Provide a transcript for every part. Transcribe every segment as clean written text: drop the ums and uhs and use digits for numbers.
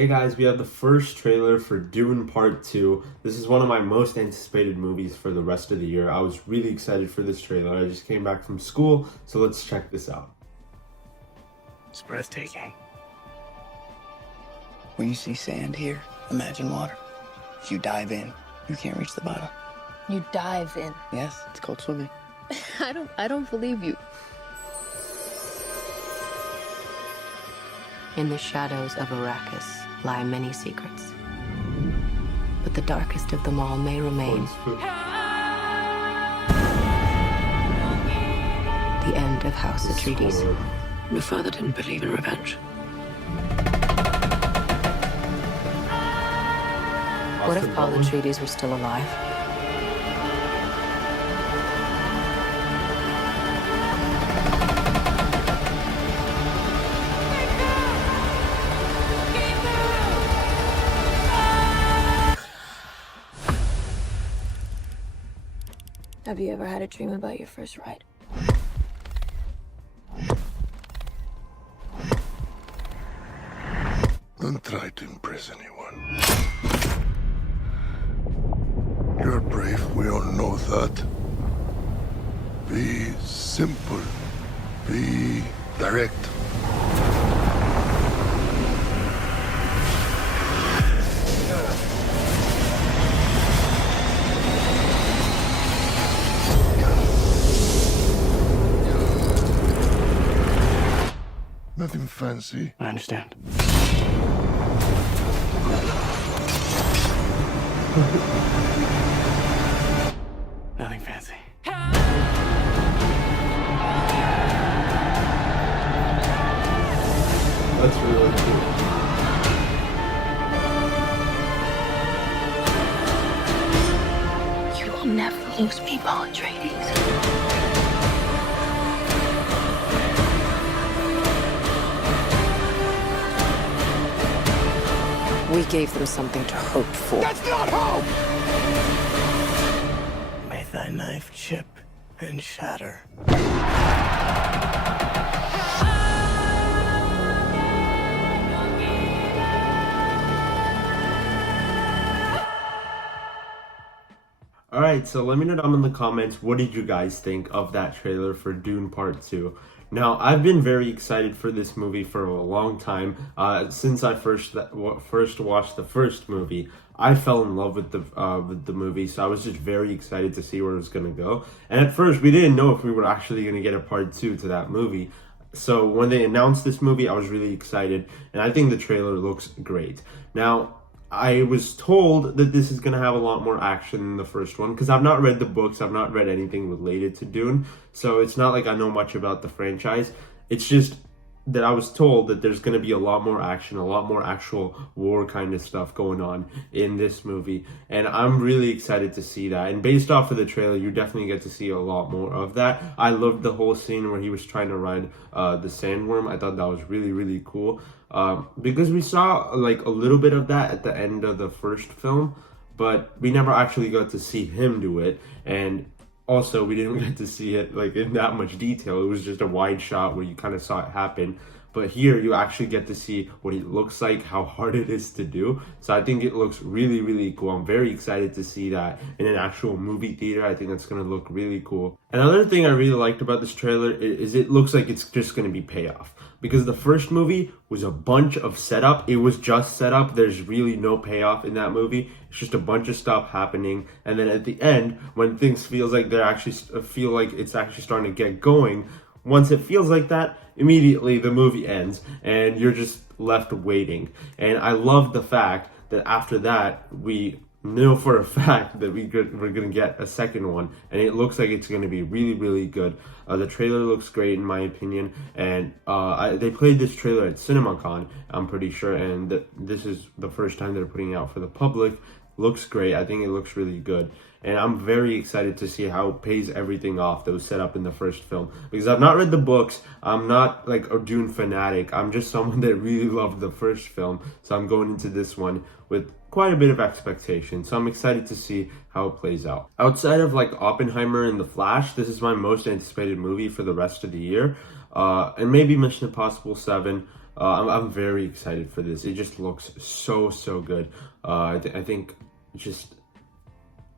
Hey guys, we have the first trailer for Dune Part 2. This is one of my most anticipated movies for the rest of the year. I was really excited for this trailer. I just came back from school, so let's check this out. It's breathtaking. When you see sand here, imagine water. If you dive in, you can't reach the bottom. You dive in. Yes, it's called swimming. I don't believe you. In the shadows of Arrakis lie many secrets. But the darkest of them all may remain. The end of House Atreides. Your father didn't believe in revenge. What if Paul Atreides were still alive? Have you ever had a dream about your first ride? Don't try to impress anyone. You're brave, we all know that. Be simple. Be direct. Nothing fancy. I understand. Nothing fancy. That's really cool. You will never lose me, Paul Atreides. We gave them something to hope for. That's not hope! May thy knife chip and shatter. Alright, so let me know down in the comments, what did you guys think of that trailer for Dune Part 2? Now, I've been very excited for this movie for a long time. Since I first watched the first movie, I fell in love with the movie, so I was just very excited to see where it was going to go. And at first, we didn't know if we were actually going to get a Part 2 to that movie. So when they announced this movie, I was really excited, and I think the trailer looks great. Now, I was told that this is going to have a lot more action than the first one, because I've not read the books, I've not read anything related to Dune, so it's not like I know much about the franchise. It's just that I was told that there's going to be a lot more action, a lot more actual war kind of stuff going on in this movie, and I'm really excited to see that. And based off of the trailer, you definitely get to see a lot more of that. I loved the whole scene where he was trying to ride the sandworm. I thought that was really, really cool. Because we saw like a little bit of that at the end of the first film, but we never actually got to see him do it, and also we didn't get to see it like in that much detail. It was just a wide shot where you kind of saw it happen, but here you actually get to see what it looks like, how hard it is to do. So I think it looks really, really cool. I'm very excited to see that in an actual movie theater. I think that's going to look really cool. Another thing I really liked about this trailer is it looks like it's just going to be payoff. Because the first movie was a bunch of setup. It was just setup. There's really no payoff in that movie. It's just a bunch of stuff happening. And then at the end, when things feels like it's actually starting to get going, once it feels like that, immediately the movie ends and you're just left waiting. And I love the fact that after that, we know for a fact that we're going to get a second one, and it looks like it's going to be really, really good. The trailer looks great in my opinion, and they played this trailer at CinemaCon, I'm pretty sure, and this is the first time they're putting it out for the public. Looks great. I think it looks really good, and I'm very excited to see how it pays everything off that was set up in the first film, because I've not read the books. I'm not like a Dune fanatic. I'm just someone that really loved the first film, so I'm going into this one with quite a bit of expectation, so I'm excited to see how it plays out. Outside of like Oppenheimer and The Flash, this is my most anticipated movie for the rest of the year, and maybe Mission Impossible 7. I'm very excited for this. It just looks so good. I think just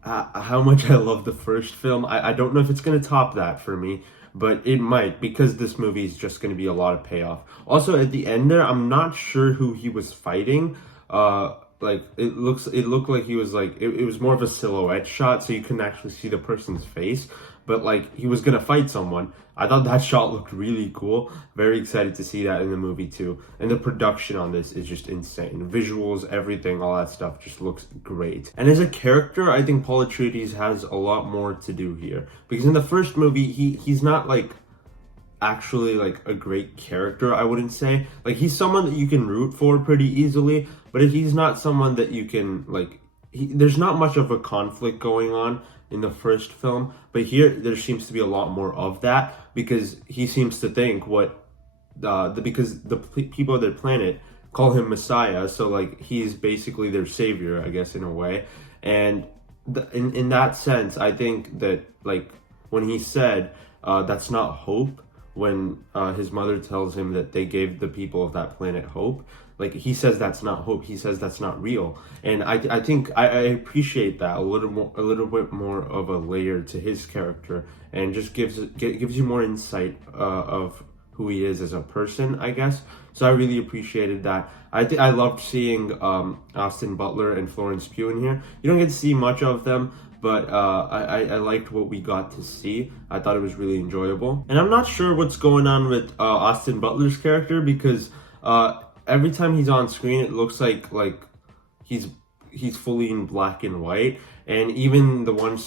how much I love the first film. I don't know if it's gonna top that for me, but it might, because this movie is just gonna be a lot of payoff. Also, at the end there, I'm not sure who he was fighting. Like it looked like he was like it was more of a silhouette shot, so you couldn't actually see the person's face. But like he was gonna fight someone. I thought that shot looked really cool. Very excited to see that in the movie too. And the production on this is just insane. Visuals, everything, all that stuff just looks great. And as a character, I think Paul Atreides has a lot more to do here, because in the first movie, he's not like actually like a great character, I wouldn't say. Like he's someone that you can root for pretty easily, but he's not someone that you can like there's not much of a conflict going on in the first film, but here there seems to be a lot more of that, because he seems to think because the people of their planet call him Messiah, so like he's basically their savior, I guess, in a way. And in that sense, I think that like when he said that's not hope, when his mother tells him that they gave the people of that planet hope, like he says that's not hope, he says that's not real. And I think I appreciate that a little bit more of a layer to his character, and just gives you more insight of who he is as a person, I guess. So I really appreciated that. I loved seeing Austin Butler and Florence Pugh in here. You don't get to see much of them, but I liked what we got to see. I thought it was really enjoyable. And I'm not sure what's going on with Austin Butler's character, because every time he's on screen, it looks like he's fully in black and white. And even the one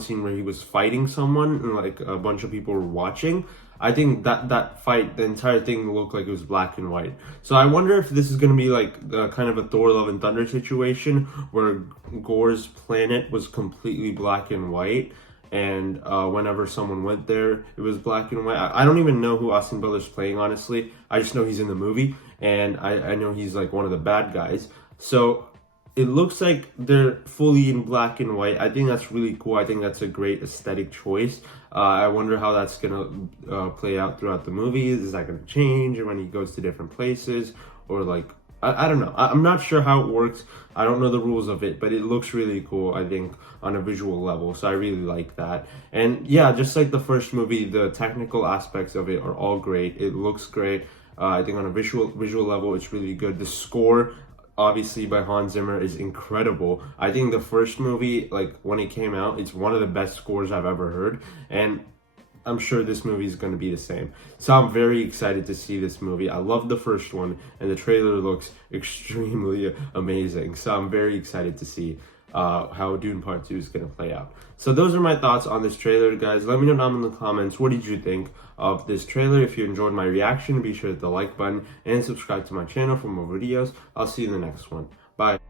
scene where he was fighting someone and like a bunch of people were watching, I think that fight, the entire thing looked like it was black and white. So I wonder if this is going to be like kind of a Thor Love and Thunder situation, where Gore's planet was completely black and white, and whenever someone went there, it was black and white. I don't even know who Austin Butler's playing, honestly. I just know he's in the movie, and I know he's like one of the bad guys. So it looks like they're fully in black and white. I think that's really cool. I think that's a great aesthetic choice. I wonder how that's gonna play out throughout the movie. Is that gonna change when he goes to different places, or like I don't know. I'm not sure how it works. I don't know the rules of it, but it looks really cool, I think, on a visual level. So I really like that. And yeah, just like the first movie, the technical aspects of it are all great. It looks great. I think on a visual level, it's really good. The score, obviously by Hans Zimmer, is incredible. I think the first movie, like when it came out, it's one of the best scores I've ever heard, and I'm sure this movie is going to be the same. So I'm very excited to see this movie. I love the first one, and the trailer looks extremely amazing. So I'm very excited to see how Dune Part 2 is going to play out. So those are my thoughts on this trailer, guys. Let me know down in the comments, what did you think of this trailer? If you enjoyed my reaction, be sure to hit the like button and subscribe to my channel for more videos. I'll see you in the next one. Bye.